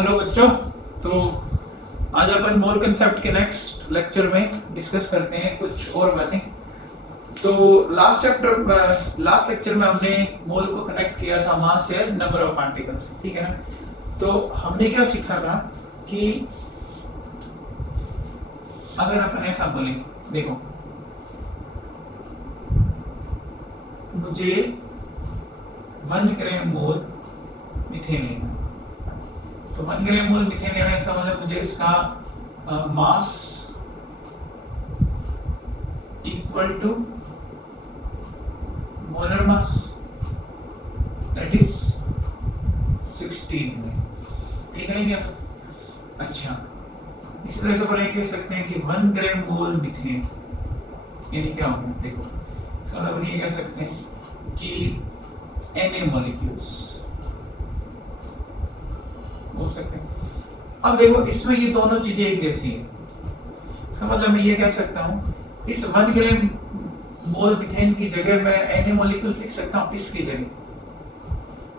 Hello बच्चों। तो आज अपन मोल कंसेप्ट के नेक्स्ट लेक्चर में डिस्कस करते हैं कुछ और बातें। तो लास्ट लेक्चर में हमने मोल को कनेक्ट किया था मास से नंबर ऑफ पार्टिकल्स, ठीक है ना। तो हमने क्या सीखा था कि अगर अपन ऐसा बोले, देखो मुझे 1 ग्राम मोल मीथेन लेना, तो 1 ग्राम मोल मीथेन लेना इसका मतलब मुझे इसका mass equal to molar mass that is 16 gram, ठीक है क्या? अच्छा, इसी तरह से अपन ये कह सकते हैं कि 1 ग्राम मोल मीथेन यानी क्या होगा, देखो मतलब अपन ये कह सकते हैं कि Na मॉलिक्यूल्स बोल सकते हैं। अब देखो इसमें ये दोनों चीजें एक जैसी है, इसका मतलब मैं ये कह सकता हूँ इस 1 ग्राम मोल मीथेन की जगह मैं Na मॉलिक्यूल्स लिख सकता हूँ इसकी जगह,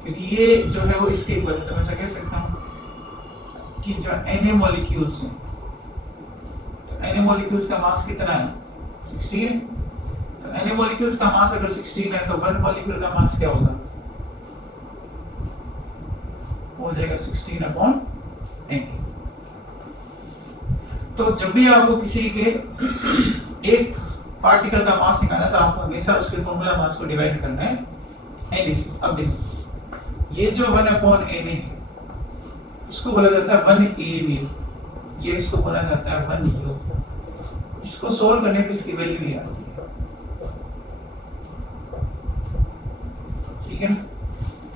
क्योंकि ये जो है वो इसके इक्वल है। तो मैं ऐसा कह सकता हूँ कि जो Na मॉलिक्यूल्स हैं, तो Na मॉलिक्यूल्स का मास कितना है? 16 है। तो Na मॉलिक्यूल्स का मास अगर 16 है तो 1 मॉलिक्यूल का मास क्या होगा? हो जाएगा 16 अपॉन Na। तो जब भी आपको किसी के एक पार्टिकल का मास निकालना है तो आपको हमेशा उसके फॉर्मूला मास को डिवाइड करना है Na से। अब देखो ये जो 1 अपॉन Na है इसको बोला जाता है 1 AU, ये इसको बोला जाता है 1 U। इसको सोल्व करने पे इसकी वैल्यू ये आती है, ठीक है ना।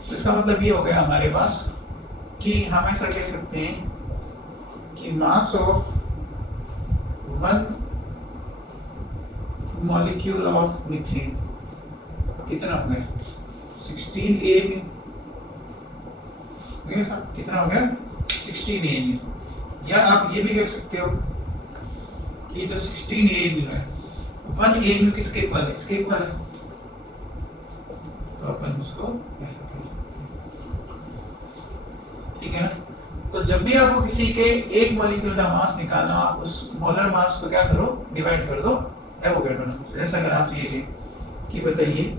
तो इसका मतलब ये हो गया हमारे पास कि हम ऐसा कह सकते हैं कि mass of 1 molecule of methane कितना हो गया? 16 AU। कितना हो गया? 16 AU। या आप ये भी कह सकते हो कि जो 16 AU है 1 AU किसके इक्वल है? इसके इक्वल है। तो अपन इसको ऐसा कह सकते हैं, ठीक है ना। तो जब भी आपको किसी के एक मॉलिक्यूल का मास निकालना, आप उस मोलर मास को क्या करो? डिवाइड कर दो एवोगैड्रो नंबर से। ऐसा अगर आपसे ये कहे कि बताइए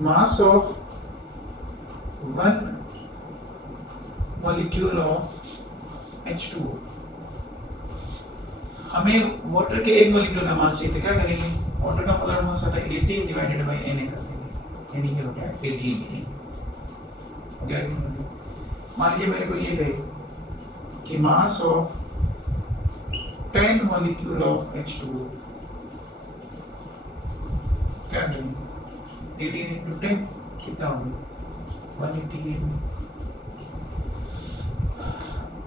mass of 1 molecule of H2O, हमें वाटर के एक मॉलिक्यूल का मास चाहिए, तो क्या करेंगे? वाटर का मोलर मास आता है 18 डिवाइडेड बाय Na कर देंगे, यानी क्या हो गया? 18 हो गया। मान लीजिए मेरे को ये कहे कि mass of 10 molecule of H2O, क्या करेंगे? 18 into 10 कितना होगा? 188।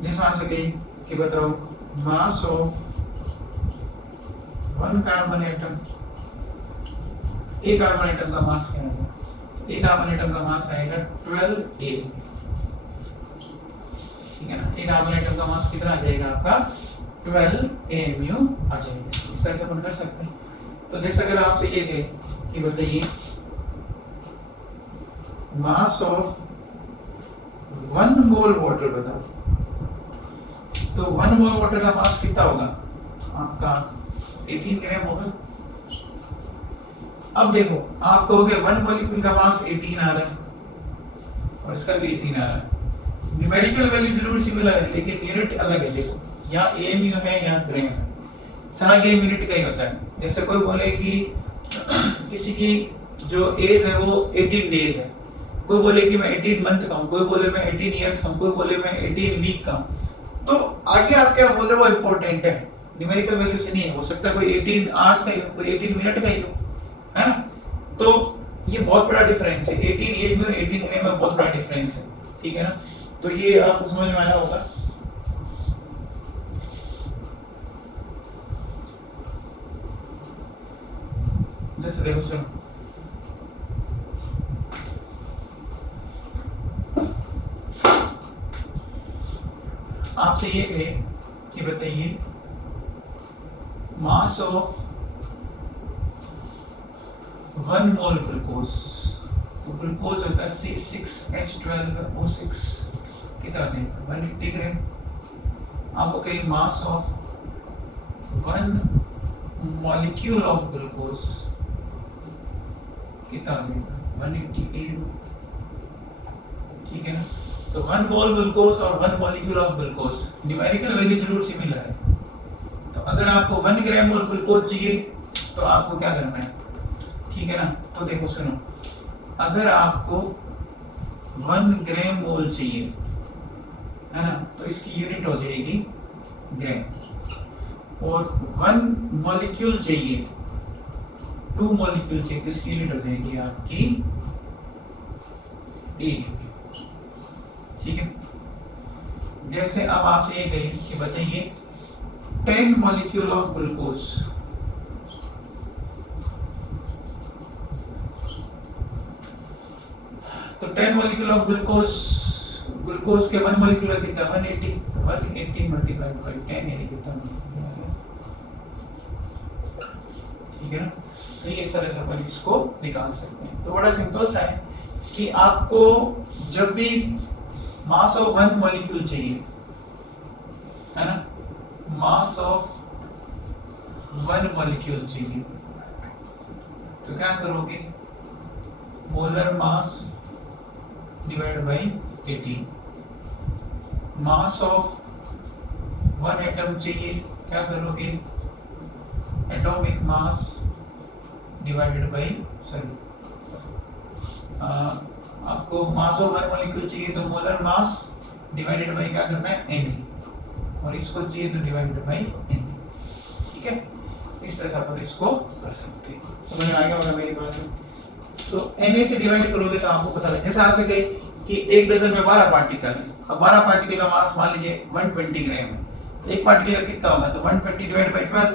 जैसा आप सके कि बताओ मास ऑफ 1 कार्बन एटम, एक कार्बन एटम का मास क्या होगा? एक कार्बन एटम का मास आएगा 12A, ठीक है ना। एक कार्बन एटम का मास कितना आ जाएगा आपका? 12 AMU आ जाएगा। इस तरह से अपन कर सकते हैं। तो जैसे अगर आपसे ये कहे कि बताइए मास ऑफ 1 मोल वाटर बताओ, तो 1 मोल वाटर का मास कितना होगा आपका? 18 ग्राम होगा। अब देखो आप कहोगे 1 मॉलिक्यूल का मास 18 आ रहा है और इसका भी 18 आ रहा है, न्यूमेरिकल वैल्यू जरूर सिमिलर है लेकिन यूनिट अलग है। देखो यहाँ AMU है, यहाँ ग्राम है, सारा गेम यूनिट का ही होता है। जैसे कोई बोले कि किसी की जो एज है वो 18 डेज है, कोई बोले कि मैं 18 मंथ का हूँ, कोई बोले मैं 18 ईयर्स का हूँ, कोई बोले मैं 18 वीक का हूँ। तो आगे आप क्या बोल रहे हो वो इम्पोर्टेंट है, न्यूमेरिकल वैल्यू से नहीं है। हो सकता है कोई 18 आवर्स का ही हो, कोई 18 मिनट का ही हो, है ना। तो ये बहुत बड़ा डिफरेंस है, 18 एज में और 18 ग्राम में बहुत बड़ा डिफरेंस है, ठीक है ना। तो ये आपको समझ में आया होगा। जैसे देखो सुनो, आपसे ये है कि बताइए मास ऑफ 1 मोल ग्लूकोज, तो ग्लूकोज होता है C6H12O6, कितना हो जाएगा 180 ग्राम। आपको कहीं mass of 1 molecule of glucose कितना हो जाएगा 188, ठीक है ना। तो 1 मोल ग्लूकोज और 1 molecule of glucose numerical value जरूर सिमिलर है। तो अगर आपको 1 ग्राम मोल ग्लूकोज चाहिए तो आपको क्या करना है, ठीक है ना। तो देखो सुनो, अगर आपको 1 ग्राम मोल चाहिए है ना, तो इसकी यूनिट हो जाएगी ग्राम। और 1 मॉलिक्यूल चाहिए, 2 मॉलिक्यूल चाहिए, तो इसकी यूनिट हो जाएगी आपकी डी, ठीक है। जैसे अब आपसे ये कहें कि बताइए 10 मॉलिक्यूल ऑफ ग्लूकोज, तो 10 मॉलिक्यूल ऑफ ग्लूकोज, ग्लूकोज के 1 मॉलिक्यूल कितना 180, 180 मल्टीप्लाई बाय 10 यानी कितना, ठीक है ना। तो इस तरह से अपन इसको निकाल सकते हैं। तो बड़ा सिंपल सा है कि आपको जब भी मास ऑफ 1 मॉलिक्यूल चाहिए है ना, मास ऑफ 1 मॉलिक्यूल चाहिए, तो क्या करोगे, molar mass divide by 18। Mass of 1 atom चाहिए, क्या करोगे, atomic mass divided by, sorry आपको मास ऑफ 1 मॉलिक्यूल चाहिए तो मोलर मास डिवाइडेड बाय क्या करना है Na, और इसको चाहिए तो डिवाइडेड बाय Na, ठीक है। इस तरह से आप इसको कर सकते हैं। समझ में आ गया होगा मेरी बात। तो Na से डिवाइड करोगे तो आपको पता लगे, जैसे आपसे कहे कि एक डजन में 12 पार्टिकल है, अब 12 पार्टिकल का मास मान लीजिए 120 ग्राम है, तो एक पार्टिकल का कितना होगा, तो 120 डिवाइड बाय 12,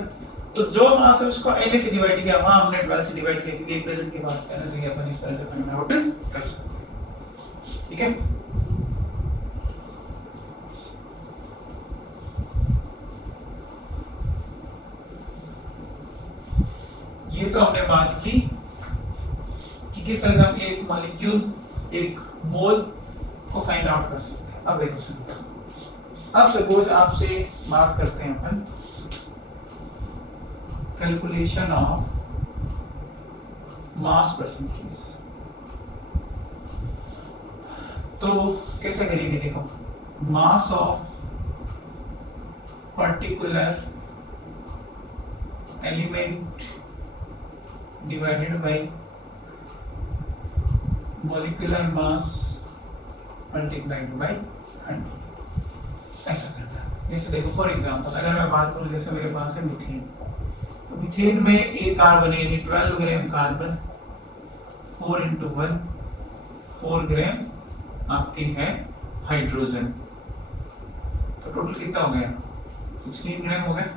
तो जो मास है उसको Na से डिवाइड किया, वहां हमने 12 से डिवाइड किया, क्योंकि एक डजन की बात कर रहे हैं, तो ये अपन इस तरह से फाइंड आउट कर सकते हैं, ठीक है। ये तो हमने बात की कि किस तरह से हम एक मॉलिक्यूल, एक मोल को फाइंड आउट कर सकते हैं। अब देखो सुनो, अब सपोज आपसे बात करते हैं अपन कैलकुलेशन ऑफ मास परसेंटेज। तो कैसे करेंगे, देखो mass of particular element divided by molecular mass multiplied by 100, ऐसा करना है। जैसे देखो फॉर एग्जांपल अगर मैं बात करूं, जैसे मेरे पास है मीथेन, तो मीथेन में एक कार्बन है यानी 12 ग्राम कार्बन, 4 into 1 4 ग्राम आपके है हाइड्रोजन, तो टोटल कितना हो गया 16 ग्राम हो गया।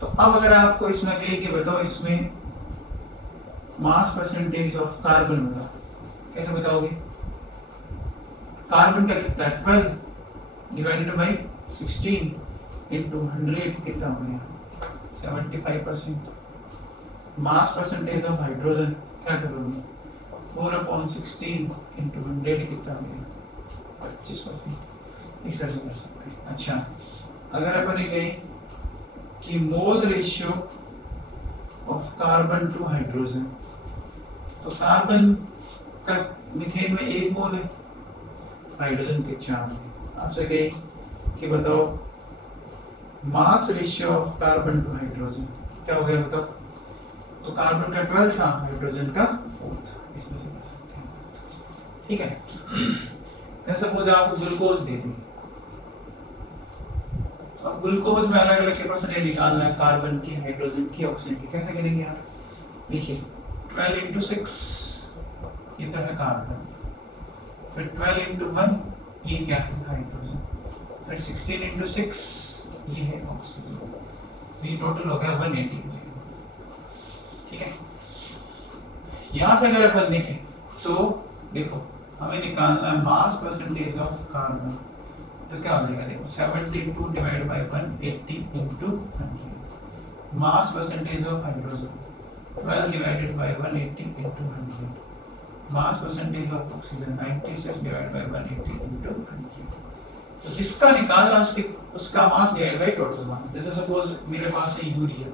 तो अब अगर आपको इसमें कहे कि बताओ इसमें मास परसेंटेज ऑफ कार्बन होगा, कैसे बताओगे, कार्बन का कितना है 12 डिवाइडेड बाय 16 into 100 कितना हो गया 75%। मास परसेंटेज ऑफ हाइड्रोजन क्या करोगे 4/16 into 100 कितना हो गया 25%। इस तरह से कर सकते हैं। अच्छा, अगर अपन ये कहें कि mole ratio of carbon to hydrogen, तो कार्बन का मीथेन में 1 मोल है, हाइड्रोजन के 4 है। आपसे कहें कि बताओ mass ratio of carbon to hydrogen क्या हो गया बताओ, तो कार्बन का 12 था, हाइड्रोजन का 4 था। इसमें से कर सकते हैं, ठीक है। जैसे सपोज आपको ग्लूकोज दे दी, अब ग्लूकोज में अलग अलग परसेंटेज निकालना है, कार्बन की, हाइड्रोजन की, ऑक्सीजन की। कैसे करेंगे यार, देखिए 12 into 6 ये तो है कार्बन, फिर 12 into 1 ये क्या है हाइड्रोजन, फिर 16 into 6 ये है ऑक्सीजन, तो ये टोटल हो गया 180 ग्राम, ठीक है। यहां से अगर अपन देखें तो देखो हमें निकालना है मास परसेंटेज ऑफ कार्बन, तो क्या हो जाएगा देखो 72 divide by 180 into 100। Mass percentage of hydrogen 12 divided by 180 into 100, mass percentage of oxygen 96 divide by 180 into 100। तो जिसका निकालना उसका mass divide by total mass. जैसे सपोज मेरे पास है यूरिया,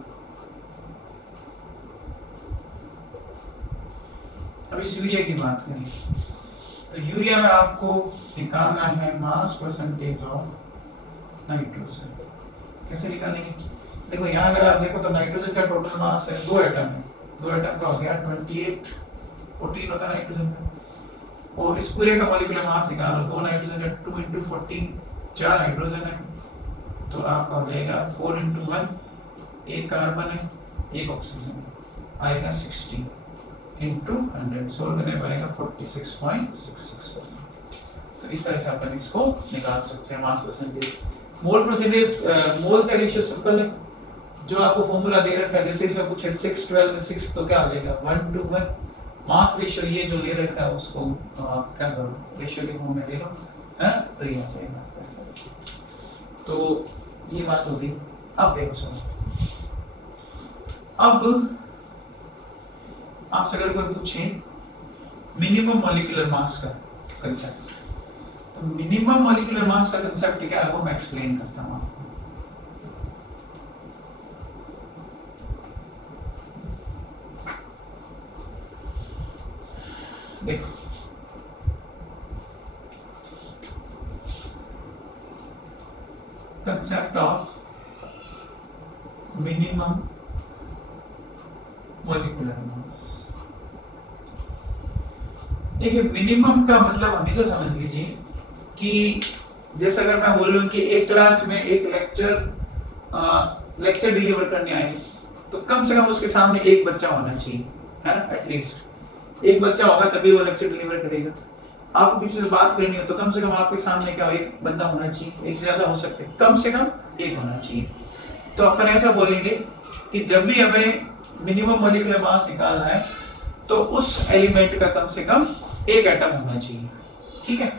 अब इस यूरिया की बात करें तो यूरिया में आपको निकालना है मास परसेंटेज ऑफ नाइट्रोजन। कैसे निकालेंगे? देखो यहाँ अगर आप देखो तो नाइट्रोजन का टोटल मास है, 2 एटम है, 2 एटम का हो गया 28, 14 होता है नाइट्रोजन का। और इस पूरे का मॉलिक्यूलर मास निकालो, 2 नाइट्रोजन का 2 into 14, 4 हाइड्रोजन है, तो आपका हो जाएगा 4 into 1, 1 कार्बन है, 1 ऑक्सीजन है, आएगा 60 into 100, सोल्व करने पर आएगा 46.66%। तो इस तरह से अपन इसको निकाल सकते हैं मास परसेंटेज। मोल परसेंटेज, मोल का रेशियो सिंपल है, जो आपको फॉर्मूला दे रखा है, जैसे इसमें कुछ है 6 12 में 6 तो क्या आ जाएगा 1 to 1। मास रेशियो ये जो ले रखा है उसको आप क्या करो, रेशियो के फॉर्म में ले लो, है तो ये आ जाएगा इस तरह से। तो ये बात होगी। अब देखो सुनो, अब आपसे अगर कोई पूछे मिनिमम मॉलिक्यूलर मास का कंसेप्ट, तो मिनिमम मॉलिक्यूलर मास का कंसेप्ट क्या है वो मैं एक्सप्लेन करता हूं आपको। देखो concept of minimum molecular mass. देखिए मिनिमम का मतलब हमेशा समझ लीजिए कि जैसे अगर मैं बोलूं कि एक क्लास में एक लेक्चर डिलीवर करने आए तो कम से कम उसके सामने एक बच्चा होना चाहिए, है ना, एटलीस्ट एक बच्चा होगा तभी वो लेक्चर डिलीवर करेगा। आपको किसी से बात करनी हो तो कम से कम आपके सामने क्या एक बंदा होना चाहिए, एक से ज्यादा हो सकते हैं, कम से कम एक होना चाहिए। तो अपन ऐसा बोलेंगे कि जब भी हमें मिनिमम मॉलिक्यूलर मास निकालना है तो उस एलिमेंट का कम से कम एक एटम होना चाहिए, ठीक है।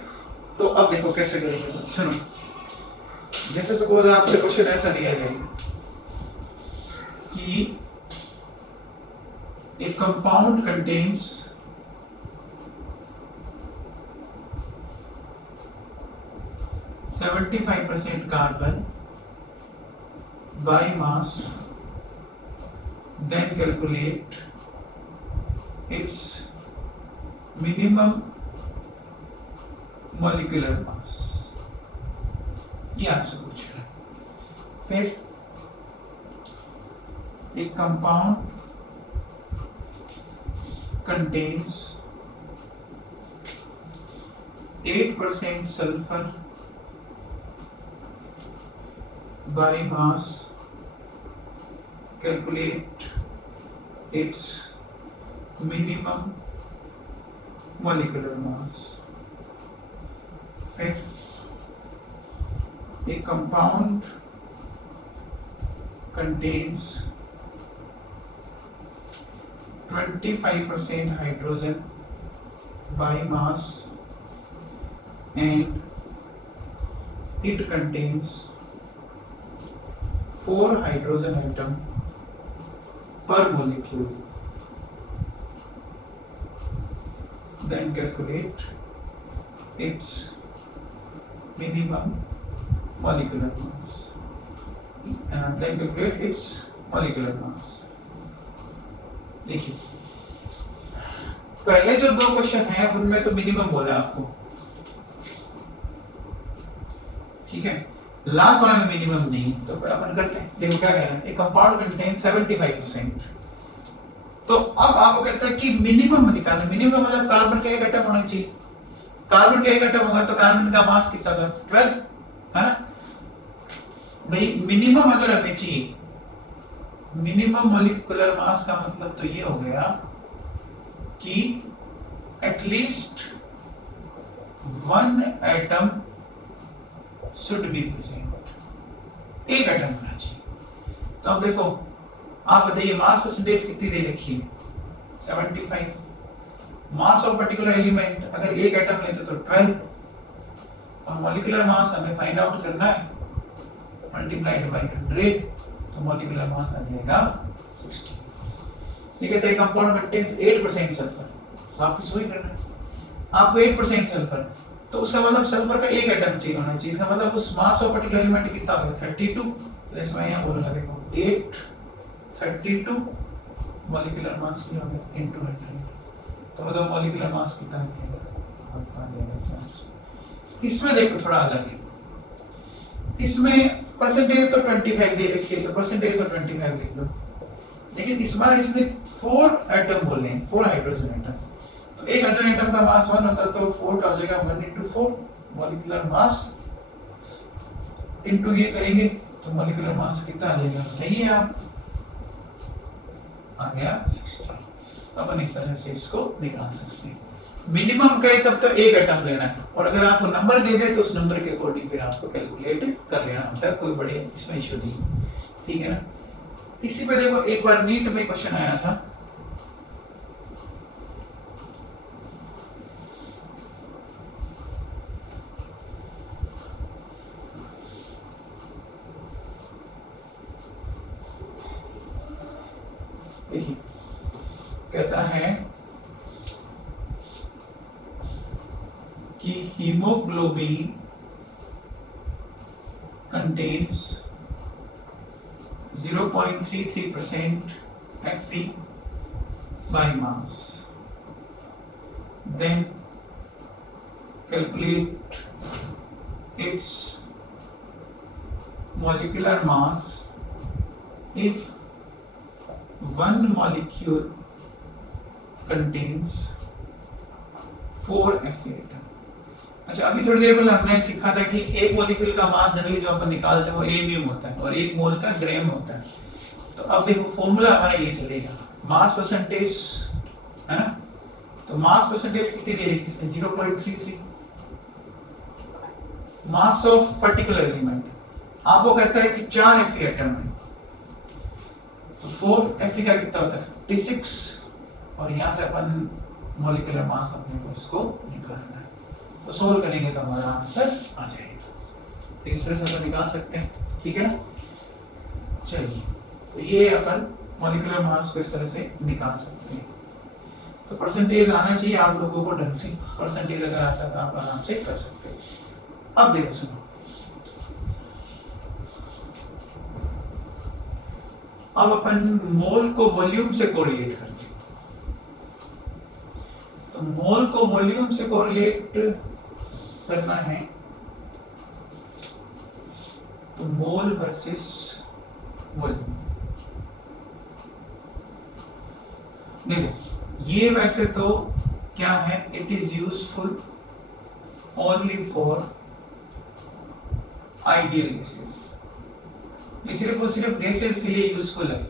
तो अब देखो कैसे करेंगे, सुनो। जैसे सपोज आपसे क्वेश्चन ऐसा दिया जाए कि a compound contains 75% carbon by mass, then calculate its minimum molecular mass। ये आपसे पूछ रहा है। फिर एक compound contains 8% sulfur by mass, calculate its minimum molecular mass। फिर a compound contains 25% hydrogen by mass and it contains 4 hydrogen atom per molecule, then calculate its minimum molecular mass, then calculate its molecular mass। देखिए पहले जो 2 question हैं उनमें तो minimum बोला आपको, ठीक है, लास्ट वाले में मिनिमम नहीं। तो अपन करते हैं, देखो क्या कह रहा है, एक कंपाउंड कंटेन 75%। तो अब आपको कहता है कि मिनिमम निकालना। मिनिमम मतलब कार्बन का एक एटम होना चाहिए, कार्बन का एक एटम होगा तो कार्बन का मास कितना होगा 12, है ना भाई। मिनिमम अगर हमें चाहिए, मिनिमम मॉलिक्यूलर मास का मतलब तो ये हो गया कि at least 1 atom should be present, एक एटम होना चाहिए। तो अब देखो आप बताइए मास परसेंटेज कितनी दे रखी है 75, मास ऑफ पर्टिकुलर एलिमेंट अगर एक एटम लेते तो 12, और मॉलिक्यूलर मास हमें फाइंड आउट करना है मल्टीप्लाइड बाय 100, तो मॉलिक्यूलर मास आ जाएगा 60। ये कहते हैं कंपाउंड कंटेन्स 8% सल्फर, वापस वही करना है आपको 8% सल्फर, तो उसका मतलब सल्फर का एक एटम चाहिए होना चाहिए, इसका मतलब उस मास ऑफ पर्टिकुलर एलिमेंट कितना होगा 32, तो इसमें यहाँ बोलूंगा देखो 832 मॉलिक्यूलर मास क्या होगा इनटू 100, तो मतलब मॉलिक्यूलर मास कितना है। इसमें देखो थोड़ा अलग है, इसमें परसेंटेज तो 25 दे रखी है, तो परसेंटेज तो 25 लिख दो, लेकिन इस बार इसने 4 एटम बोले हैं, 4 हाइड्रोजन एटम, तो एक हाइड्रोजन एटम का मास 1 होता तो 4 का हो जाएगा 1 into 4 मॉलिक्यूलर मास, इनटू ये करेंगे तो मॉलिक्यूलर मास कितना आ जाएगा बताइए आप, आ गया 60। अपन इस तरह से इसको निकाल सकते हैं। मिनिमम कहे तब तो एक एटम लेना है, और अगर आपको नंबर दे दे तो उस नंबर के अकॉर्डिंग फिर आपको कैलकुलेट कर लेना होता है, कोई बड़े इसमें इशू नहीं, ठीक है ना। इसी पे देखो एक बार नीट में क्वेश्चन आया था, कहता है कि haemoglobin contains 0.33% Fe by mass. Then calculate its molecular mass if one molecule contains 4 Fe atom. अच्छा, अभी थोड़ी देर पहले हमने सीखा था कि एक मॉलिक्यूल का मास जनरली जो अपन निकालते हैं वो एमयू होता है और एक मोल का ग्राम होता है। तो अब देखो फॉर्मूला हमारा ये चलेगा, मास परसेंटेज है ना, तो मास परसेंटेज कितनी दे रखी है 0.33, मास ऑफ पर्टिकुलर एलिमेंट आपको कहता है कि 4 Fe एटम है, तो 4 Fe का कितना होता है 56, और यहां से अपन मॉलिक्यूलर मास अपने को इसको निकालना है, तो सोल्व करेंगे तो हमारा आंसर आ जाएगा। तो इस तरह से अपन निकाल सकते हैं, ठीक है ना। चलिए, तो ये अपन मॉलिक्यूलर मास को इस तरह से निकाल सकते हैं। तो परसेंटेज आना चाहिए आप लोगों को ढंग से, परसेंटेज अगर आता है तो आप आराम से कर सकते हैं। अब देखो सुनो, अब अपन मोल को वॉल्यूम से कोरिलेट करते हैं। तो मोल को वॉल्यूम से कोरिलेट करना है, तो मोल वर्सेस वॉल्यूम। देखो ये वैसे तो क्या है, it is useful only for ideal gases, ये सिर्फ और सिर्फ गैसेस के लिए यूजफुल है,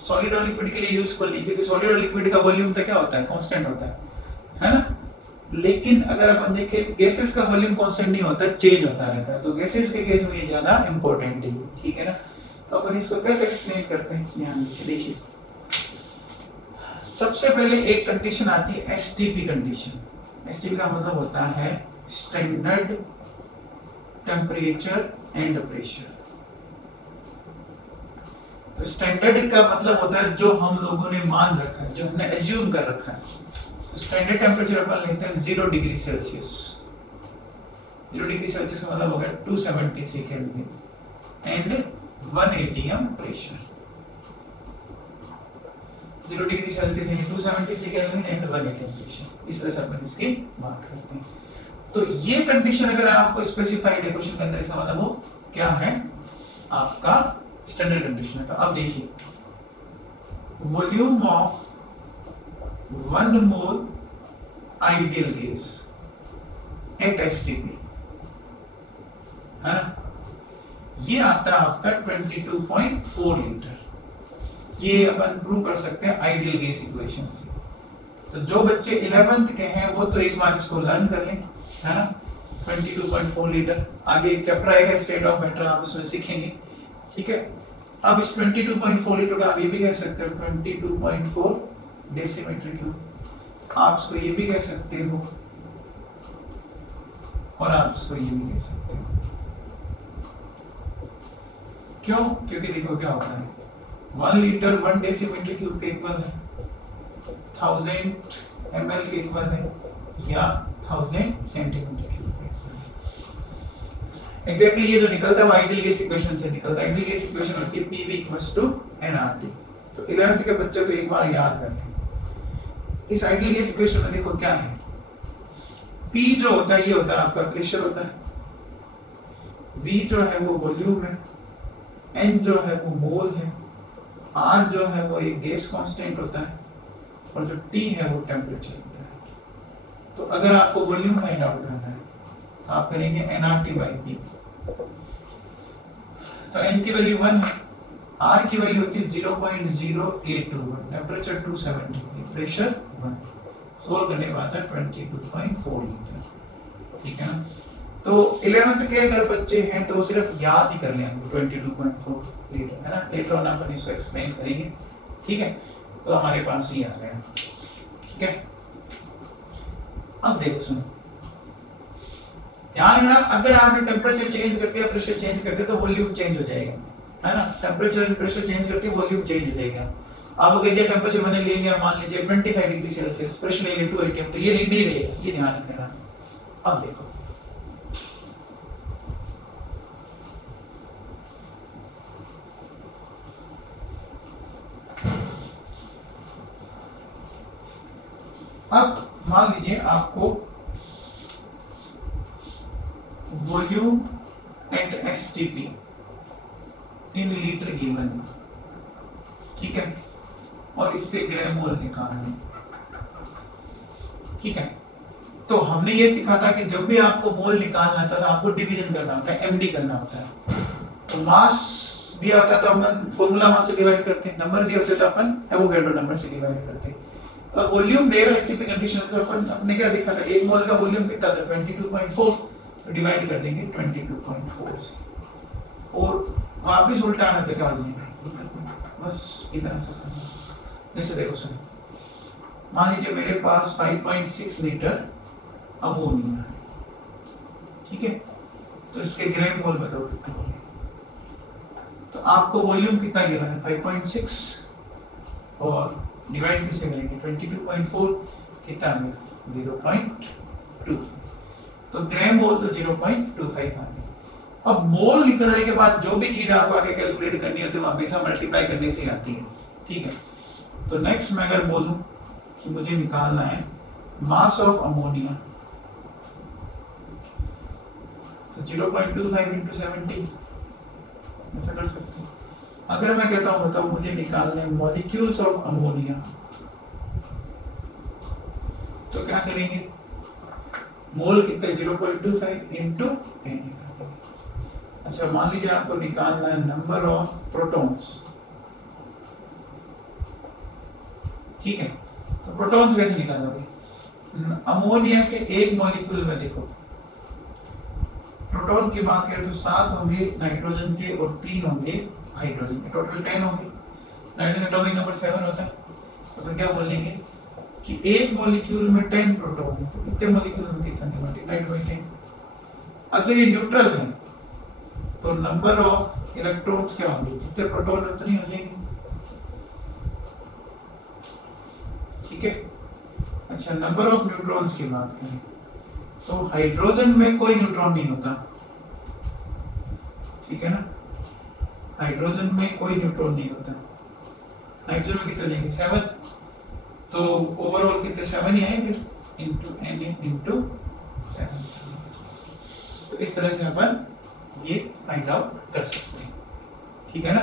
सॉलिड और लिक्विड के लिए यूजफुल नहीं, क्योंकि सॉलिड और लिक्विड का वॉल्यूम तो क्या होता है कांस्टेंट होता है ना। लेकिन अगर अपन देखें गैसेस का वॉल्यूम कांस्टेंट नहीं होता, चेंज होता रहता है, तो गैसेस के केस में ये ज्यादा इंपॉर्टेंट है, ठीक है ना। तो अपन इसको कैसे एक्सप्लेन करते हैं, ध्यान देखिए। सबसे पहले एक कंडीशन आती है एसटीपी कंडीशन। एसटीपी का मतलब होता है स्टैंडर्ड टेम्परेचर एंड प्रेशर। तो स्टैंडर्ड का मतलब होता है जो हम लोगों ने मान रखा है, जो हमने एज्यूम कर रखा है। स्टैंडर्ड टेम्परेचर अपन लेते हैं 0 डिग्री सेल्सियस। 0 डिग्री सेल्सियस का मतलब होगा 273 kelvin and 1 atm pressure. 0 degree Celsius यानी 273 केल्विन एंड 1 atm प्रेशर। इस तरह से अपन इसकी बात करते हैं। तो ये कंडीशन अगर आपको स्पेसिफाइड है क्वेश्चन के अंदर, इसका मतलब वो क्या है, आपका स्टैंडर्ड कंडीशन है। तो अब देखिए, volume of 1 mole ideal gas at STP है ना, ये आता है आपका 22.4 लीटर। ये अपन प्रूव कर सकते हैं आइडियल गैस इक्वेशन से। तो जो बच्चे 11th के हैं वो तो एक बार इसको लर्न कर लें, है ना। 22.4 लीटर, आगे एक चैप्टर आएगा स्टेट ऑफ मैटर, आप उसमें सीखेंगे, ठीक है। अब इस 22.4 लीटर का आप ये भी कह सकते हो 22.4 डेसीमीटर क्यूब, आप इसको ये भी कह सकते हो और आप इसको ये भी कह सकते हो। क्यों? क्योंकि देखो क्या होता है, 1 लीटर 1 डेसीमीटर क्यूब के इक्वल है, 1000 ml के इक्वल है या 1000 सेंटीमीटर क्यूब के। एग्जैक्टली ये जो निकलता है वो आइडियल गैस इक्वेशन से निकलता है। आइडियल गैस इक्वेशन होती है PV = nRT। तो 11th के बच्चे तो एक बार याद कर लें। इस आइडियल गैस इक्वेशन में देखो क्या है, P जो होता है ये होता है आपका प्रेशर होता है, V जो है वो वॉल्यूम है, N जो है वो मोल है, R जो है वो एक गैस कांस्टेंट होता है और जो T है वो टेम्परेचर होता है। तो अगर आपको वॉल्यूम फाइंड आउट करना है तो आप करेंगे nRT/P। तो N की वैल्यू 1 है, R की वैल्यू होती है 0.0821, टेम्परेचर 270, प्रेशर 1। सोल्व करने के बाद है 22.4 लीटर। ठीक है ना। तो 11th के अगर बच्चे हैं तो सिर्फ याद ही कर लें 22.4 लीटर, है ना। लेटर ऑन अपन इसको एक्सप्लेन करेंगे। ठीक है, तो हमारे पास ही आ गया। ठीक है, अब देखो सुनो, ध्यान रखना, अगर आपने टेम्परेचर चेंज कर दिया, प्रेशर चेंज कर दिया तो वॉल्यूम चेंज हो जाएगा, है ना। टेम्परेचर एंड प्रेशर चेंज करते वॉल्यूम चेंज हो जाएगा। आपको कह दिया टेम्परेचर मैंने ले लिया मान लीजिए 25 डिग्री सेल्सियस, प्रेशर ले लिया 2 atm, तो ये नहीं रहेगा, ये ध्यान रखना। अब देखो अब मान लीजिए आपको volume at STP in litre given, ठीक है, और इससे ग्राम मोल निकालना है। ठीक है, तो हमने ये सीखा था कि जब भी आपको मोल निकालना था तो आपको डिवीजन करना होता है, MD करना होता है। तो मास दिया होता है तो अपन फॉर्मूला मास से डिवाइड करते हैं, नंबर दिए होते तो अपन एवोगैड्रो नंबर से डिवाइड करते हैं। तो वॉल्यूम देगा STP कंडीशन से अपन अपने क्या दिखा था, एक मोल का वॉल्यूम कितना था 22.4, तो डिवाइड कर देंगे 22.4 से, और वापस उल्टा आना था क्या हो जाएगा, बस इतना सा करना। जैसे देखो सुनो, मान लीजिए मेरे पास 5.6 लीटर अमोनिया है, ठीक है, तो इसके ग्राम मोल बताओ कितने होंगे। तो आपको वॉल्यूम कितना गिरा है 5.6 और डिवाइड किससे करेंगे 22.4, कितना आएगा 0.2, तो ग्राम मोल तो 0.25 आ गया। अब मोल निकलने के बाद जो भी चीज आपको आगे कैलकुलेट करनी है तो हमेशा मल्टीप्लाई करने से आती है। ठीक है, तो नेक्स्ट मैं अगर बोलूं कि मुझे निकालना है मास ऑफ अमोनिया, तो 0.25 into 70 ऐसा कर सकते हैं। अगर मैं कहता हूं बताओ मुझे निकालना है मॉलिक्यूल्स ऑफ अमोनिया, तो क्या करेंगे, मोल कितने 0.25 into n। अच्छा मान लीजिए आपको निकालना है नंबर ऑफ प्रोटॉन्स, ठीक है, तो प्रोटॉन्स कैसे निकालोगे, अमोनिया के एक मॉलिक्यूल में देखो प्रोटॉन की बात करें तो 7 होंगे नाइट्रोजन के और 3 होंगे हाइड्रोजन के, टोटल 10 होंगे। नाइट्रोजन एटॉमिक नंबर 7 होता है, तो फिर क्या बोलेंगे कि एक मॉलिक्यूल में 10 प्रोटॉन है, तो कितने मॉलिक्यूल में कितना मल्टीप्लाइड बाय 10। अगर ये न्यूट्रल है तो नंबर ऑफ इलेक्ट्रॉन्स क्या होंगे, जितने प्रोटॉन उतनी हो जाएंगे। ठीक है, अच्छा नंबर ऑफ न्यूट्रॉन्स की बात करें तो हाइड्रोजन में कोई न्यूट्रॉन नहीं होता, ठीक है ना, हाइड्रोजन में कोई न्यूट्रॉन नहीं होता। नाइट्रोजन में कितने लेंगे 7, तो ओवरऑल कितने 7 ही आएंगे इनटू n इनटू 7। तो इस तरह से अपन ये फाइंड आउट कर सकते हैं। ठीक है ना,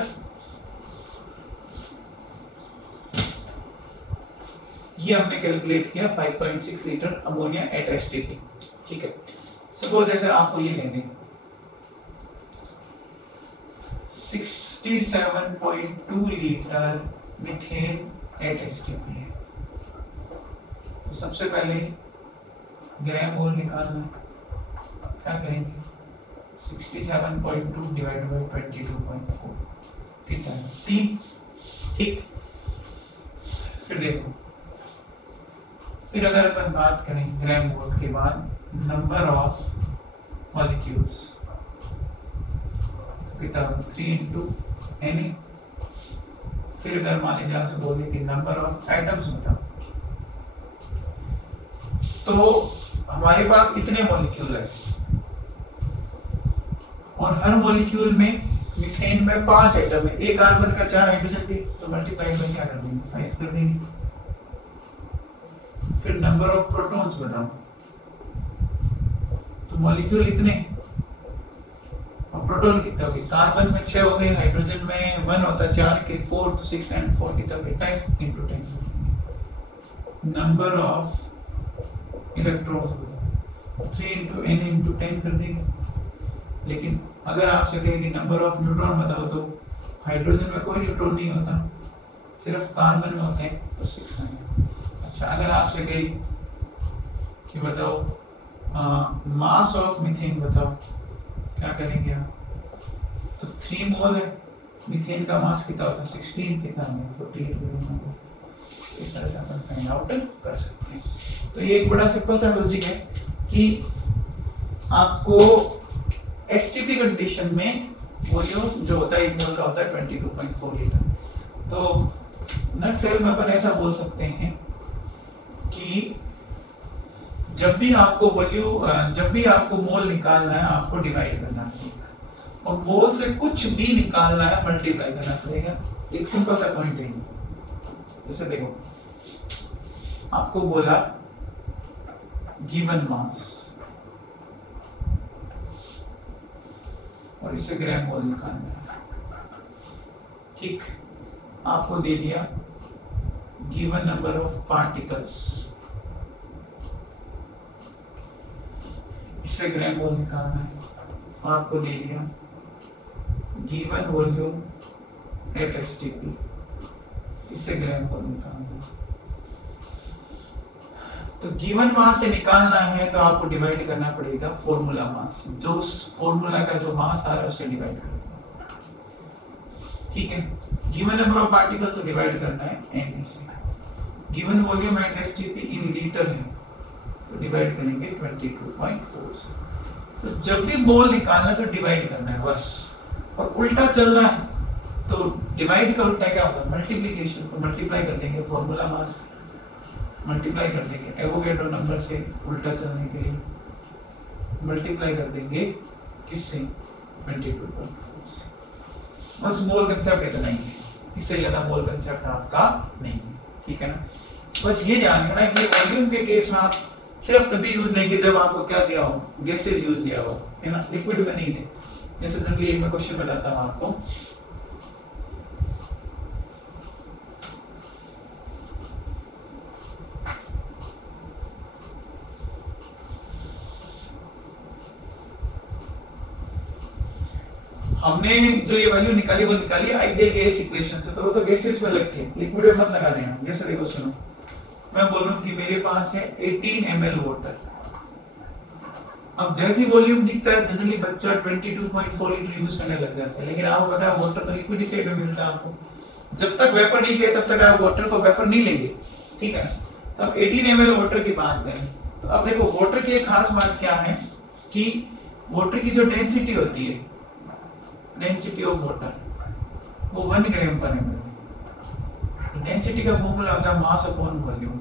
ये हमने कैलकुलेट किया 5.6 लीटर अमोनिया एट STP। ठीक है, सपोज जैसे आपको ये कह दें 67.2 लीटर मीथेन एट STP है, तो सबसे पहले ग्राम मोल निकालना है, क्या करेंगे 67.2 डिवाइड बाय 22.4 कितना है 3। ठीक, फिर देखो, फिर अगर अपन बात करें ग्राम मोल के बाद नंबर ऑफ मॉलिक्यूल्स, तो कितना 3 into Na। फिर अगर मान लीजिए आपसे बोले कि नंबर ऑफ एटम्स बताओ, तो हमारे पास इतने मॉलिक्यूल है और हर मॉलिक्यूल में मीथेन में 5 एटम है, एक कार्बन का 4 हाइड्रोजन के, तो मल्टीप्लाई में क्या कर देंगे 5 कर देंगे। फिर नंबर ऑफ प्रोटॉन्स बताओ, तो मॉलिक्यूल इतने और प्रोटॉन कितने हो गए, कार्बन में 6 हो गए, हाइड्रोजन में 1 होता है 4 के 4 तो 6 एंड 4 कितना हो गया 10 into 10। Number of electrons 3 into n into 10 कर देंगे। लेकिन अगर आपसे कहे कि नंबर ऑफ न्यूट्रॉन बताओ, तो हाइड्रोजन में कोई न्यूट्रॉन नहीं होता, सिर्फ कार्बन में होते हैं, तो 6 आएंगे। अच्छा, अगर आपसे कहे कि बताओ मास ऑफ मीथेन बताओ, क्या करेंगे आप, तो 3 मोल है, मीथेन का मास कितना होता है 16, कितना है 48 इस तरह से अपन फाइंड आउट कर सकते हैं। तो ये एक बड़ा सिंपल सा लॉजिक है कि आपको एसटीपी कंडीशन में वॉल्यूम जो होता है 1 मोल का होता है 22.4 लीटर। तो नटसेल में अपन ऐसा बोल सकते हैं कि जब भी आपको मोल निकालना है आपको डिवाइड करना पड़ेगा और मोल से कुछ भी निकालना है मल्टीप्लाई करना पड़ेगा। एक सिंपल सा पॉइंट है, जैसे देखो आपको बोला गिवन मास और इससे ग्राम मोल निकालना है, ठीक, आपको दे दिया गिवन नंबर ऑफ पार्टिकल्स, इससे ग्राम मोल निकालना है, आपको दे दिया गिवन वॉल्यूम एट एसटीपी, इससे ग्राम मोल निकालना है। तो गिवन मास से निकालना है तो आपको डिवाइड करना पड़ेगा फॉर्मूला मास, जो उस फॉर्मूला का जो मास आ रहा है उससे डिवाइड करना, ठीक है। गिवन नंबर ऑफ पार्टिकल तो डिवाइड करना है n से, given volume at STP in litre है तो डिवाइड करेंगे 22.4 से। तो जब भी मोल निकालना है तो डिवाइड करना है बस, और उल्टा चलना है तो डिवाइड का उल्टा क्या होगा मल्टीप्लिकेशन, तो मल्टीप्लाई कर देंगे फॉर्मूला मास, मल्टीप्लाई कर देंगे एवोगैड्रो नंबर से उल्टा चलने के लिए, मल्टीप्लाई कर देंगे किससे 22.4 से। बस मोल कंसेप्ट इतना ही है, इससे ज्यादा मोल कंसेप्ट आपका नहीं है, ठीक है ना। बस ये ध्यान रखना कि वॉल्यूम के केस में आप सिर्फ तभी यूज लेंगे जब आपको क्या दिया हो, गैसेस यूज दिया हो, है ना, लिक्विड में नहीं दे। जैसे जनरली एक मैं क्वेश्चन बताता हूँ आपको, हमने जो ये वैल्यू निकाली वो निकाली आइडियल गैस इक्वेशन से, तो वो तो गैसेस में लगती है, लिक्विड में मत लगा देना। जैसे देखो सुनो, मैं बोल रहा हूँ कि मेरे पास है 18 ml वाटर, अब जैसी वॉल्यूम दिखता है जनरली बच्चा 22.4 लीटर यूज करने लग जाता है, लेकिन आपको पता है वाटर तो लिक्विड ही स्टेट में मिलता है आपको, जब तक वेपर नहीं गए तब तक आप वाटर को वेपर नहीं लेंगे, ठीक है। तो अब 18 ml वाटर की बात करें तो अब देखो वाटर की एक खास बात क्या है कि वाटर की जो डेंसिटी होती है, डेंसिटी ऑफ वाटर वो 1 ग्राम पर ml, डेंसिटी का फॉर्मूला होता है मास अपॉन वॉल्यूम।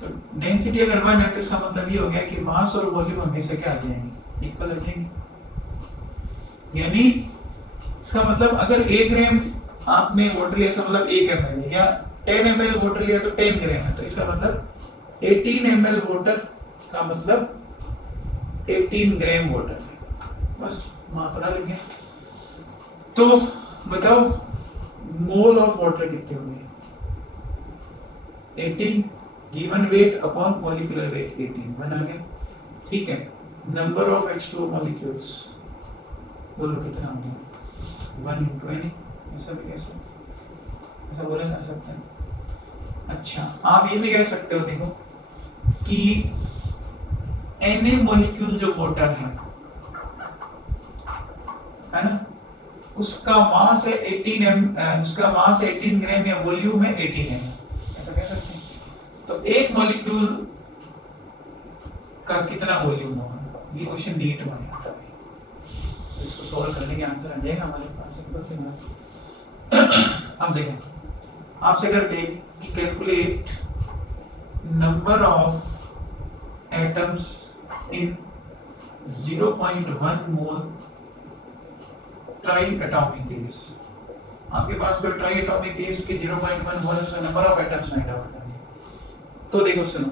तो डेंसिटी अगर 1 है तो इसका मतलब ये हो गया कि मास और वॉल्यूम हमेशा क्या आ जाएंगे इक्वल हो जाएंगे, यानी इसका मतलब अगर 1 ग्राम आपने वाटर लिया इसका मतलब 1 ml है, या 10 ml वाटर लिया तो 10 ग्राम है, तो इसका मतलब 18 ml वाटर का मतलब 18 ग्राम वाटर है, बस पता लग गया। तो बताओ मोल ऑफ वाटर कितने होंगे 18 given weight upon molecular weight 18 बना गया, ठीक है। नंबर ऑफ H2O मॉलिक्यूल्स बोलो कितना होगा 1 into n, ऐसा भी कह सकते, ऐसा बोला जा सकता है। अच्छा, आप ये भी कह सकते हो देखो कि Na मॉलिक्यूल जो वाटर है ना, उसका मास है 18 ग्राम या वॉल्यूम है 18 है, ऐसा कह सकते हैं। तो एक मॉलिक्यूल का कितना वॉल्यूम होगा, ये क्वेश्चन नीट में आता है, इसको सॉल्व करने के आंसर आ जाएगा हमारे पास, सिंपल सी बात। अब देखो आपसे अगर कि calculate number of atoms in 0.1 mole triatomic case। आपके पास कोई ट्राइएटॉमिक केस के 0.1 मोल उसमें number of atoms find out करने। तो देखो सुनो,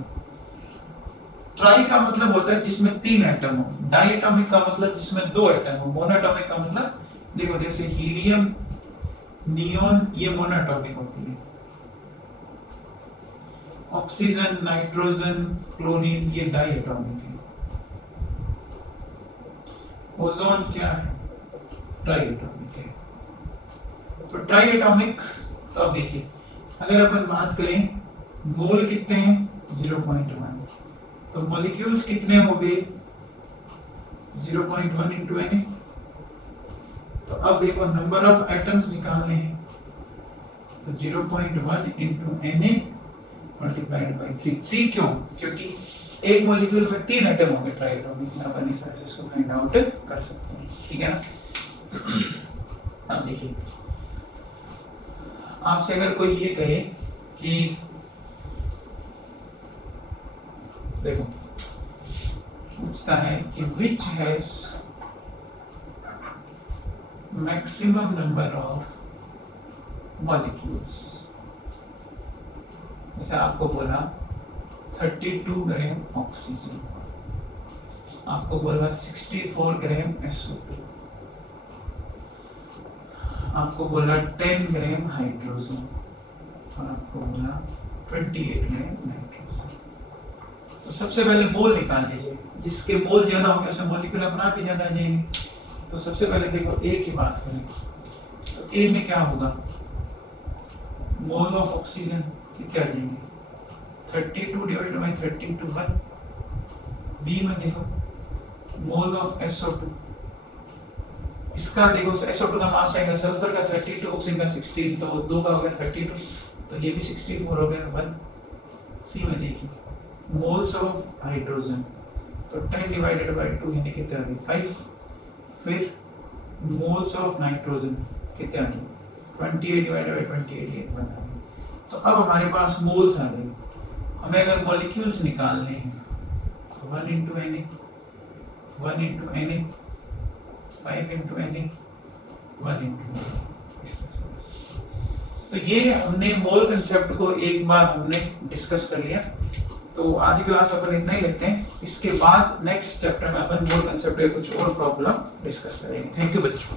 ट्राई का मतलब होता है जिसमें 3 एटम हो, डाइएटॉमिक का मतलब जिसमें 2 एटम हो, मोनोएटॉमिक का मतलब देखो जैसे हीलियम, नियोन ये मोनोएटॉमिक होती है, ऑक्सीजन, नाइट्रोजन, क्लोरीन ये डाइएटॉमिक है, ओजोन क्या है, ट्राइएटॉमिक है। तो ट्राइएटॉमिक, तो अब देखिए अगर अपन बात करें मोल कितने हैं 0.1, तो मॉलिक्यूल्स कितने हो गए 0.1 इंटू Na। तो अब देखो नंबर ऑफ एटम्स निकालने हैं, तो 0.1 इंटू Na मल्टीप्लाइड बाई 3 क्यों? क्योंकि एक मॉलिक्यूल में 3 एटम होंगे ट्राइएटॉमिक में, अपन इस तरह से इसको फाइंड आउट कर सकते हैं, ठीक है ना। अब देखिए आपसे अगर कोई ये कहे कि देखो पूछता है कि which has maximum number of molecules, जैसे आपको बोला 32 ग्राम ऑक्सीजन, आपको बोला 64 ग्राम SO2, आपको बोला 10 ग्राम हाइड्रोजन और आपको बोला 28 ग्राम नाइट्रोजन। तो सबसे पहले मोल निकाल लीजिए, जिसके मोल ज्यादा होंगे उसमें मॉलिक्यूल अपना भी ज्यादा आ जाएंगे। तो सबसे पहले देखो ए की बात करें, तो ए में क्या होगा, मोल ऑफ ऑक्सीजन कितने आ जाएंगे 32 डिवाइडेड बाय 32 1। बी में देखो मोल ऑफ SO2, इसका देखो SO2 का मास आएगा सल्फर का 32, ऑक्सीजन का 16, तो 2 का हो गया 32, तो ये भी 64 हो गया 1। सी में देखिए मोल्स ऑफ हाइड्रोजन, तो 10 डिवाइडेड बाय 2 यानी कितने आ गए 5। फिर मोल्स ऑफ नाइट्रोजन कितने आ गए 28 डिवाइडेड बाय 28 ये 1 आ गए। तो अब हमारे पास मोल्स आ गए, हमें अगर मॉलिक्यूल्स निकालने हैं तो 1 into Na, 1 into Na, 5 into Na, 1 into Na। तो ये हमने मोल कंसेप्ट को एक बार हमने डिस्कस कर लिया। तो आज की क्लास में अपन इतना ही लेते हैं, इसके बाद नेक्स्ट चैप्टर में अपन मोल कंसेप्ट के कुछ और प्रॉब्लम डिस्कस करेंगे। थैंक यू बच्चों।